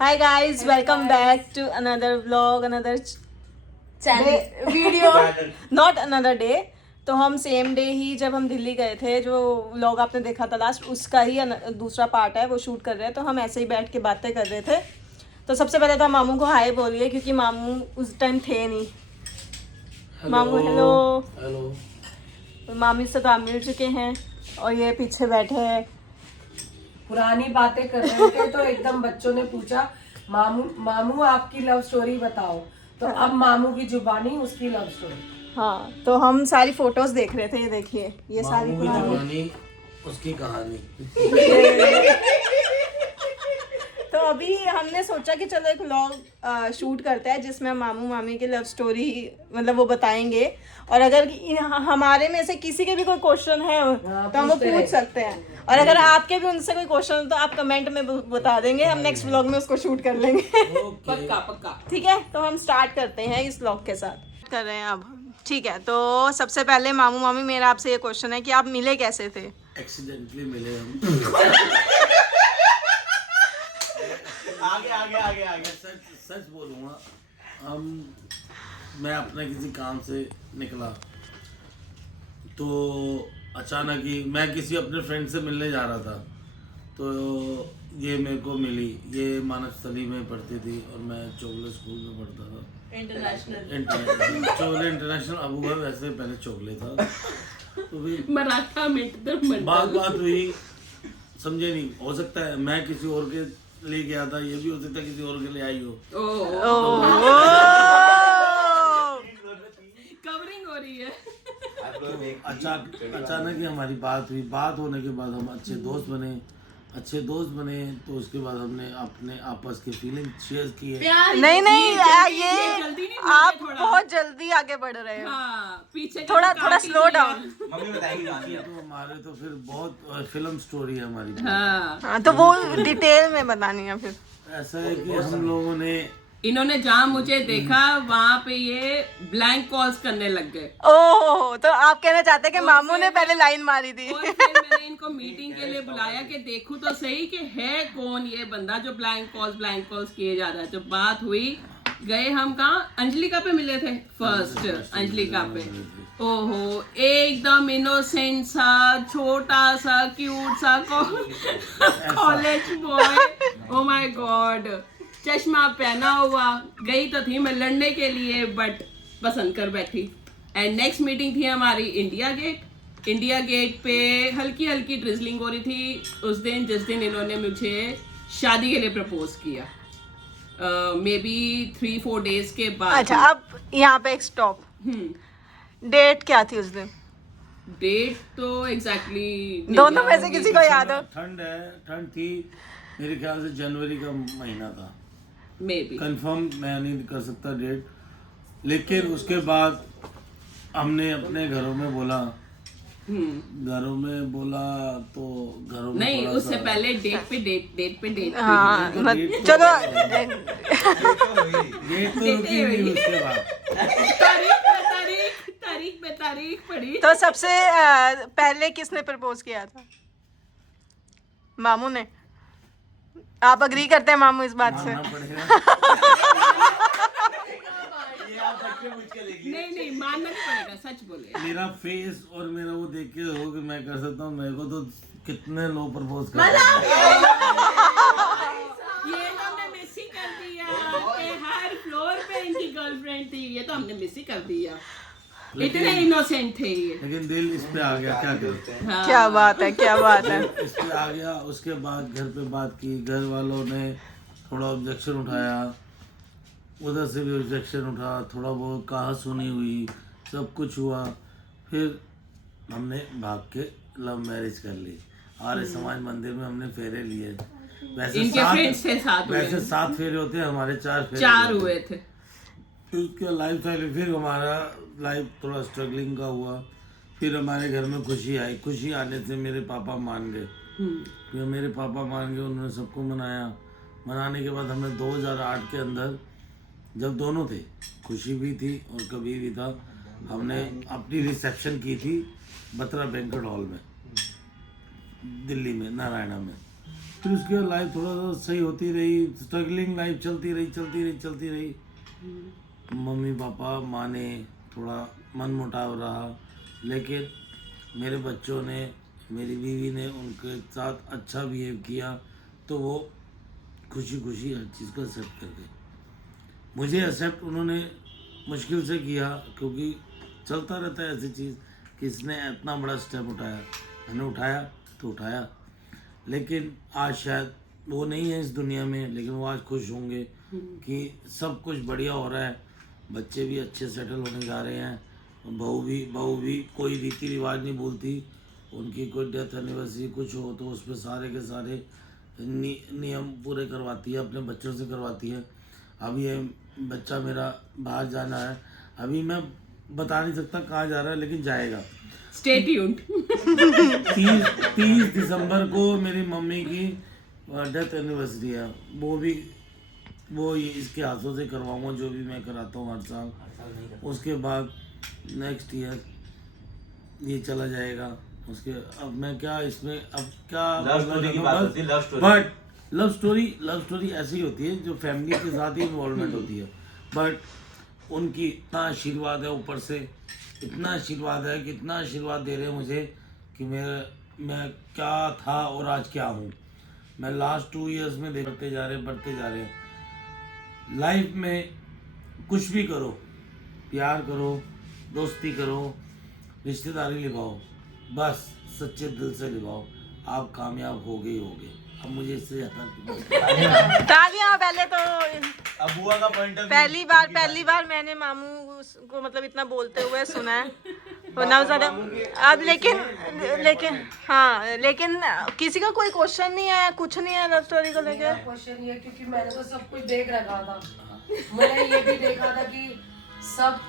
Hi guys, welcome back to another vlog, another channel video, not another day. तो हम same day ही जब हम दिल्ली गए थे, जो व्लॉग आपने देखा था लास्ट, उसका ही दूसरा पार्ट है, वो शूट कर रहे हैं. तो हम ऐसे ही बैठ के बातें कर रहे थे. तो सबसे पहले तो मामू को हाय बोलिए, क्योंकि मामू उस टाइम थे नहीं. मामू हेलो. हेलो. मामी से तो आप मिल चुके हैं और ये पीछे बैठे हैं. पुरानी बातें कर रहे थे तो एकदम बच्चों ने पूछा मामू आपकी लव स्टोरी बताओ, तो अब मामू की जुबानी उसकी लव स्टोरी. हाँ, तो हम सारी फोटोज देख रहे थे. ये देखिए, ये सारी पुरानी उसकी कहानी. तो अभी हमने सोचा कि चलो एक व्लॉग शूट करते हैं जिसमें मामू मामी की लव स्टोरी मतलब वो बताएंगे. और अगर हमारे में से किसी के भी कोई क्वेश्चन है तो हम वो पूछ सकते हैं. और अगर आपके भी उनसे कोई क्वेश्चन हो तो आप कमेंट में बता देंगे, हम नेक्स्ट व्लॉग में उसको शूट कर लेंगे. पक्का पक्का. ठीक है, तो हम स्टार्ट करते हैं इस व्लॉग के साथ. कर रहे हैं अब. ठीक है, तो सबसे पहले मामू मामी मेरा आपसे ये क्वेश्चन है कि आप मिले कैसे थे? एक्सीडेंटली मिले हम. आगे सच बोलूँगा, मैं अपने किसी काम से निकला तो अचानक ही मैं किसी अपने फ्रेंड से मिलने जा रहा था. तो ये मेरे को मिली. ये मानव स्थली में पढ़ती थी और मैं चोगले स्कूल में पढ़ता था. चोगले इंटरनेशनल अबू है, वैसे पहले चोगले था. तो भी मराठा में बात हुई, समझे नहीं. हो सकता है मैं किसी और के ले गया था, ये भी हो सकता है किसी और के लिए आई हो. कवरिंग हो रही है. अचानक ही हमारी बात हुई. बात होने के बाद हम अच्छे दोस्त बने. तो उसके बाद हमने अपने आपस की फीलिंग शेयर की है. नहीं ये जल्दी नहीं, आप बहुत जल्दी आगे बढ़ रहे हो. पीछे थोड़ा स्लो डाउन. तो हमारे तो फिर बहुत फिल्म स्टोरी है हमारी. हाँ, तो वो डिटेल में बतानी है. फिर ऐसा है कि हम लोगों ने इन्होंने जहाँ मुझे देखा वहाँ पे ये ब्लैंक कॉल्स करने लग गए. ओह, तो आप कहना चाहते हैं कि मामू ने पहले लाइन मारी थी. और फिर मैंने इनको मीटिंग के लिए बुलाया कि देखूं तो सही कि है कौन ये बंदा जो ब्लैंक कॉल्स किए जा रहा है. जब बात हुई, गए हम कहाँ, अंजलिका पे मिले थे फर्स्ट. अंजलिका पे ओहो, एकदम इनोसेंट सा, छोटा सा, क्यूट सा college boy. Oh my God, चश्मा पहना हुआ. गई तो थी मैं लड़ने के लिए, बट पसंद कर बैठी. एंड नेक्स्ट मीटिंग थी हमारी इंडिया गेट पे. हल्की हल्की ड्रिजलिंग हो रही थी उस दिन, जिस दिन इन्होंने मुझे शादी के लिए प्रपोज किया. मे बी 3-4 डेज के बाद. अच्छा, अब यहाँ पे एक स्टॉप. डेट क्या थी उस दिन? डेट तो एग्जैक्टली दोनों में से किसी को याद हो? ठंड थी, मेरे ख्याल से जनवरी का महीना था. मे बी कंफर्म मैं नहीं कर सकता डेट. लेकिन उसके बाद हमने अपने घरों में बोला तो घरों में नहीं, उससे पहले डेट पे डेट. हाँ, चलो डेट तो रुकी नहीं. उसके बाद तारीख पड़ी. तो सबसे पहले किसने प्रपोज किया था? मामू ने. आप अग्री करते हैं मामू इस बात से? नहीं मानना पड़ेगा, सच बोले. मेरा फेस और मेरा वो देख के हो कि मैं कर सकता हूँ. मेरे को तो कितने लोग प्रपोज कर ये तो हमने मिस ही कर दिया कि हर फ्लोर पे इनकी गर्लफ्रेंड थी. ये तो हमने मिस ही कर दिया. इतने इनोसेंट थे ये. लेकिन दिल इस पे आ गया, क्या करें. हाँ. क्या बात है. इस पे आ गया. उसके बाद घर पे बात की, घर वालों ने थोड़ा ऑब्जेक्शन उठाया, उधर से भी ऑब्जेक्शन उठा, थोड़ा बहुत कहा सुनी हुई, सब कुछ हुआ. फिर हमने भाग के लव मैरिज कर ली. आर्य समाज मंदिर में हमने फेरे लिए. वैसे 7 फेरे होते हैं, हमारे 4 फेरे 4 हुए थे. फिर उसका लाइफ स्टाइल, फिर हमारा लाइफ थोड़ा स्ट्रगलिंग का हुआ. फिर हमारे घर में खुशी आई. खुशी आने से मेरे पापा मान गए. फिर मेरे पापा मान गए, उन्होंने सबको मनाया. मनाने के बाद हमने 2008 के अंदर, जब दोनों थे, खुशी भी थी और कभी भी था, हमने अपनी रिसेप्शन की थी बत्रा बैंक्वेट हॉल में, दिल्ली में, नारायणा में. फिर उसके बाद लाइफ थोड़ा सा सही होती रही, स्ट्रगलिंग लाइफ चलती रही। मम्मी पापा माने, थोड़ा मन मुटाव रहा, लेकिन मेरे बच्चों ने, मेरी बीवी ने उनके साथ अच्छा बिहेव किया, तो वो खुशी हर चीज़ को एक्सेप्ट कर गए। मुझे एक्सेप्ट उन्होंने मुश्किल से किया, क्योंकि चलता रहता है ऐसी चीज़ कि इसने इतना बड़ा स्टेप उठाया, मैंने उठाया, लेकिन आज शायद वो नहीं है इस दुनिया में, लेकिन वो आज खुश होंगे कि सब कुछ बढ़िया हो रहा है, बच्चे भी अच्छे सेटल होने जा रहे हैं, बहू भी कोई रीति रिवाज नहीं भूलती, उनकी कोई डेथ एनिवर्सरी कुछ हो तो उस पर सारे के सारे नियम पूरे करवाती है, अपने बच्चों से करवाती है। अब ये बच्चा मेरा बाहर जाना है, अभी मैं बता नहीं सकता कहाँ जा रहा है, लेकिन जाएगा। Stay tuned. 30 दिसंबर को मेरी मम्मी की डेथ एनिवर्सरी है, वो इसके हाथों से करवाऊंगा, जो भी मैं कराता हूँ हर साल। उसके बाद नेक्स्ट ईयर ये चला जाएगा। उसके अब मैं क्या इसमें अब क्या बट लव स्टोरी ऐसी होती है जो फैमिली के साथ ही इन्वॉल्वमेंट होती है, बट उनकी इतना आशीर्वाद है ऊपर से, इतना आशीर्वाद है कि इतना आशीर्वाद दे रहे हैं मुझे कि मैं क्या था और आज क्या हूँ। मैं लास्ट 2 इयर्स में बढ़ते जा रहे हैं। लाइफ में कुछ भी करो, प्यार करो, दोस्ती करो, रिश्तेदारी निभाओ, बस सच्चे दिल से निभाओ, आप कामयाब होगे ही होगे। अब मुझे इससे ज़्यादा तालियां। पहले तो अबुआ का पॉइंट ऑफ पहली बार मैंने मामू को मतलब इतना बोलते हुए सुना है, वरना ज़्यादा अब लेकिन हाँ, लेकिन किसी का कोई क्वेश्चन नहीं है, कुछ नहीं है लव स्टोरी को लेकर। क्वेश्चन ये, क्योंकि मैंने तो सब कुछ देख रखा था, मैंने ये भी देखा था कि सब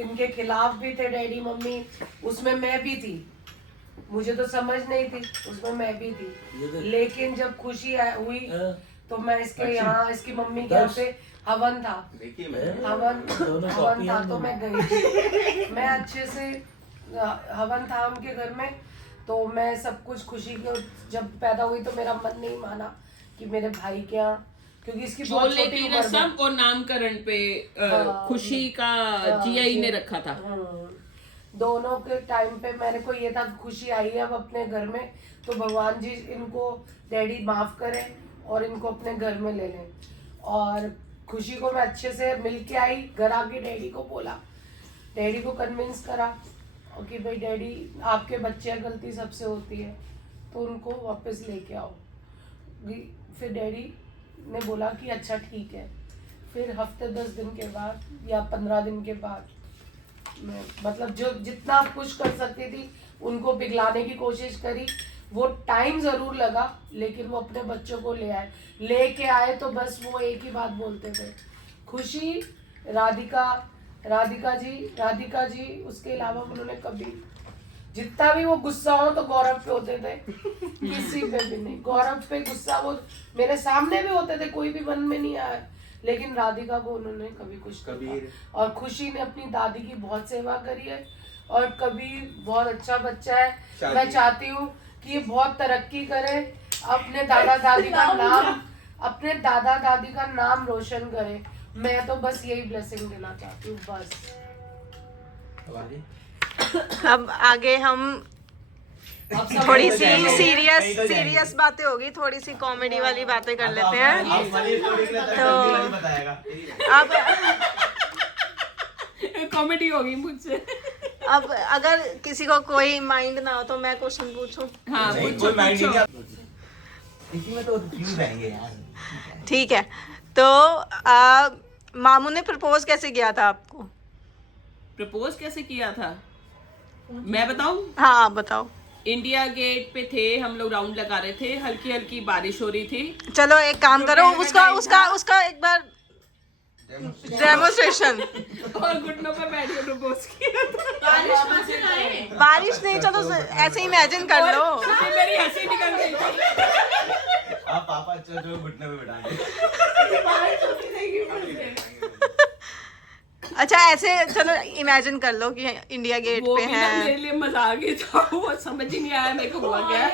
इनके खिलाफ भी थे डैडी मम्मी, उसमें मैं भी थी, मुझे तो समझ नहीं थी, उसमें मैं भी थी, लेकिन जब खुशी हुई तो मैं इसके यहाँ, इसकी मम्मी के यहाँ पे हवन था, हवन था तो मैं गई, मैं अच्छे से हवन था उनके घर में, तो मैं सब कुछ खुशी को जब पैदा हुई तो मेरा मन नहीं माना कि मेरे भाई के यहाँ, क्योंकि इसकी बहुत छोटी उम्र रस्म और नामकरण पे खुशी का जीआई ने रखा था। दोनों के टाइम पे मेरे को ये था खुशी आई है अब अपने घर में, तो भगवान जी इनको डैडी माफ करें और इनको अपने घर में ले लें। और खुशी को मैं अच्छे से मिल के आई, घर आके डैडी को बोला, डैडी को कन्विंस करा कि भाई डैडी आपके बच्चे, गलती सबसे होती है तो उनको वापस लेके आओ। फिर डैडी ने बोला कि अच्छा ठीक है। फिर हफ्ते 10 दिन के बाद या 15 दिन के बाद मैं मतलब जो जितना पुश कर सकती थी उनको पिघलाने की कोशिश करी। वो टाइम जरूर लगा, लेकिन वो अपने बच्चों को लेके आए तो बस वो एक ही बात बोलते थे, खुशी, राधिका जी, उसके अलावा उन्होंने कभी जितना भी वो गुस्सा हो तो गौरव पे होते थे, किसी पे भी नहीं। गौरव पे गुस्सा वो मेरे सामने भी होते थे, कोई भी मन में नहीं आया, लेकिन राधिका को उन्होंने कभी कुछ नहीं कहा। और खुशी ने अपनी दादी की बहुत सेवा करी है और कबीर बहुत अच्छा बच्चा है। मैं चाहती हूँ कि ये बहुत तरक्की करे, अपने दादा दादी का नाम रोशन करे। मैं तो बस यही ब्लेसिंग देना चाहती हूँ बस। अब आगे हम थोड़ी सी सीरियस बातें होगी, थोड़ी सी कॉमेडी वाली बातें कर लेते हैं। तो अब कॉमेडी होगी मुझसे। अब अगर किसी को कोई माइंड ना हो तो मैं क्वेश्चन पूछूं? हाँ, कोई माइंड नहीं है। इसी में तो फ्यूज रहेंगे यार। ठीक है, तो मामू ने प्रपोज कैसे किया था आपको? प्रपोज कैसे किया था मैं बताऊं? हाँ बताओ। इंडिया गेट पे थे हम लोग, राउंड लगा रहे थे, हल्की हल्की बारिश हो रही थी। चलो एक काम करो, उसका एक बार डेमोन्स्ट्रेशन। और घुटनों पे बैठ के प्रपोज किया था। बारिश नहीं, चलो ऐसे इमेजिन कर लो। मेरी हंसी निकल गई थी। आप पापा अच्छा जो घुटने पे बैठा दे। अच्छा ऐसे चलो इमेजिन कर लो कि इंडिया गेट पे हैं। मेरे लिए मजाक ही था, वो समझ ही नहीं आया मेरे को हुआ क्या।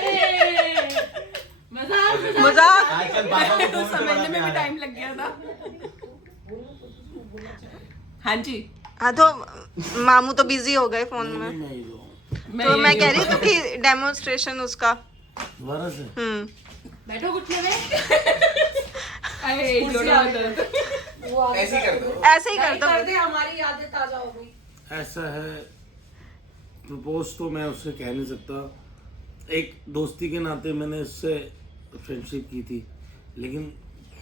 मजाक। आजकल पापा को फोन समझने में भी टाइम लग गया था। हाँ जी, हाँ तो मामू तो बिजी हो गए फोन में, मैं ही हूँ तो मैं कह रही थी कि डेमोन्स्ट्रेशन उसका। दोबारा से। बैठो घुटने में। अरे जोड़ो दर्द। वो आगे ऐसे ही कर दो। ऐसे ही कर दो। कर दे, हमारी यादें ताजा हो गई। ऐसा है, प्रपोज तो मैं उससे कह नहीं सकता, एक दोस्ती के नाते मैंने उससे फ्रेंडशिप की थी, लेकिन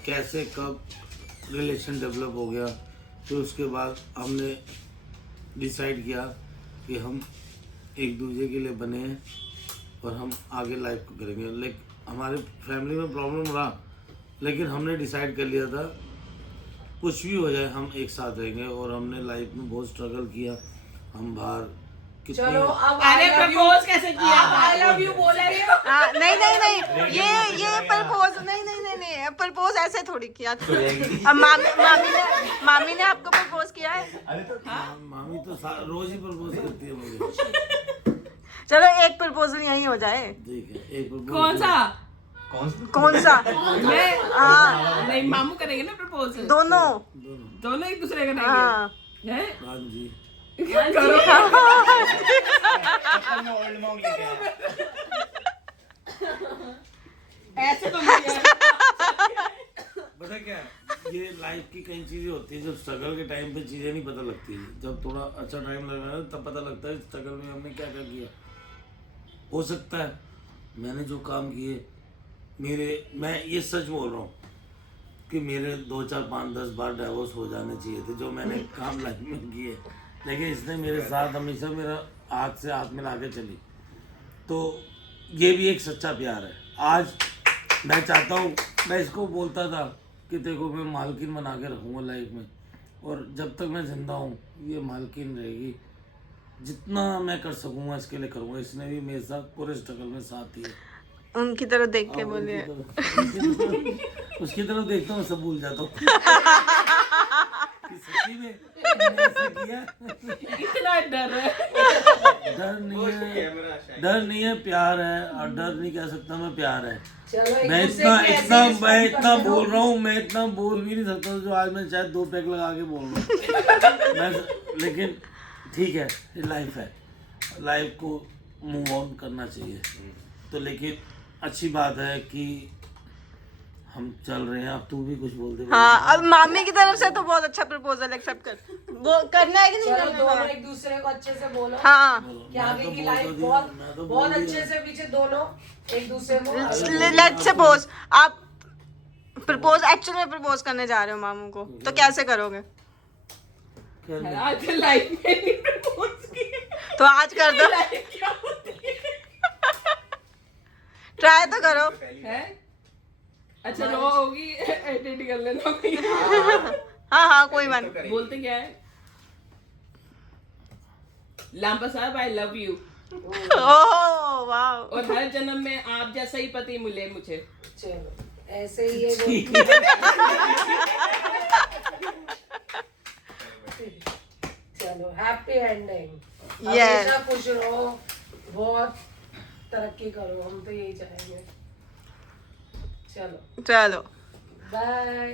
कैसे कब रिलेशन डेवलप हो गया, फिर उसके बाद हमने डिसाइड किया कि हम एक दूसरे के लिए बने हैं और हम आगे लाइफ को करेंगे। लेकिन हमारे फैमिली में प्रॉब्लम रहा, लेकिन हमने डिसाइड कर लिया था कुछ भी हो जाए हम एक साथ रहेंगे, और हमने लाइफ में बहुत स्ट्रगल किया। हम बाहर चलो कितने अब अरे प्रपोज कैसे किया? आई लव यू बोले रही हो। नहीं नहीं नहीं, ये प्रपोज नहीं नहीं नहीं नहीं, प्रपोज ऐसे थोड़ी किया था। अब मामी ने आपको प्रपोज किया है? अरे तो मामी तो रोज ही प्रपोज करती है मुझे। चलो एक प्रपोजल यही हो जाए। ठीक है, एक प्रपोज। कौन सा? कौन सा? मैं हाँ नहीं, मामू करेंगे ना प्रपोज। दोनों। दोनों एक दूसरे का हाँ करेंगे। हैं? हाँ जी। करो। ओल्ड मॉन्ग लेके आया। ऐसे तो नहीं है। पता क्या, ये लाइफ की कई चीजें होती है, जब स्ट्रगल के टाइम पे चीजें नहीं पता लगती, जब थोड़ा अच्छा टाइम लगा है तब पता लगता है स्ट्रगल में हमने क्या क्या किया। हो सकता है मैंने जो काम किए, मैं ये सच बोल रहा हूँ कि मेरे 2 4 5 10 बार डाइवोर्स हो जाने चाहिए थे, जो मैंने काम लाइफ में किए, लेकिन इसने मेरे साथ हमेशा मेरा हाथ से हाथ मिला के चली। तो ये भी एक सच्चा प्यार है। आज मैं चाहता हूँ, मैं इसको बोलता था कि देखो मैं मालकिन बना के रखूँगा लाइफ में, और जब तक मैं जिंदा हूँ ये मालकिन रहेगी, जितना मैं कर सकूँगा इसके लिए करूँगा। इसने भी मेरे साथ पूरे स्ट्रगल में साथ दिया। उनकी तरफ देख के बोलिए। उसकी तरफ देखता हूँ सब भूल जाता हूँ कि सच्ची में मैंने ऐसा किया। इतना डर है। डर नहीं है, प्यार है, और डर नहीं कह सकता मैं, प्यार है। चलो एक मैं दूसरे की ऐसे मैं रिस्पेक्ट इतना करते बोल रहो। रहा हूँ, मैं इतना बोल भी नहीं सकता जो आज मैं शायद 2 पैक लगा के बोल रहा हूँ मैं, लेकिन ठीक है, लाइफ है, लाइफ को मूव ऑन करना चाहिए। तो लेकिन अच्छी बात है कि हम चल रहे हैं। अब तू भी कुछ बोल दे। हाँ, अब मामी की तरफ से तो बहुत अच्छा प्रपोजल एक्सेप्ट कर, वो करना है कि नहीं चलो दोनों करना? एक दूसरे को अच्छे से बोलो हाँ, कि आगे तो की बोल लाइफ तो दिया, बहुत मैं तो बोल बहुत दिया। अच्छे से पीछे दोनों एक दूसरे को लेट्स सपोज आप प्रपोज एक्चुअल में प्रपोज करने जा रहे हो मामू को, तो कैसे करोगे? आज लाइफ में नहीं प्रपोज किया। तो आज कर दो, लाइफ क्या होती है? ट्राई तो करो। है? अच्छा रो होगी, एडिट कर लेना कोई। हाँ हाँ कोई बात नहीं। बोलते क्या है? लांबा साहब आई लव यू, ओह वाह। और हर जन्म में आप जैसा ही पति मिले मुझे। चलो ऐसे ही है चलो हैप्पी एंडिंग। हमेशा खुश रहो, बहुत तरक्की करो, हम तो यही चाहेंगे। चलो चलो बाय।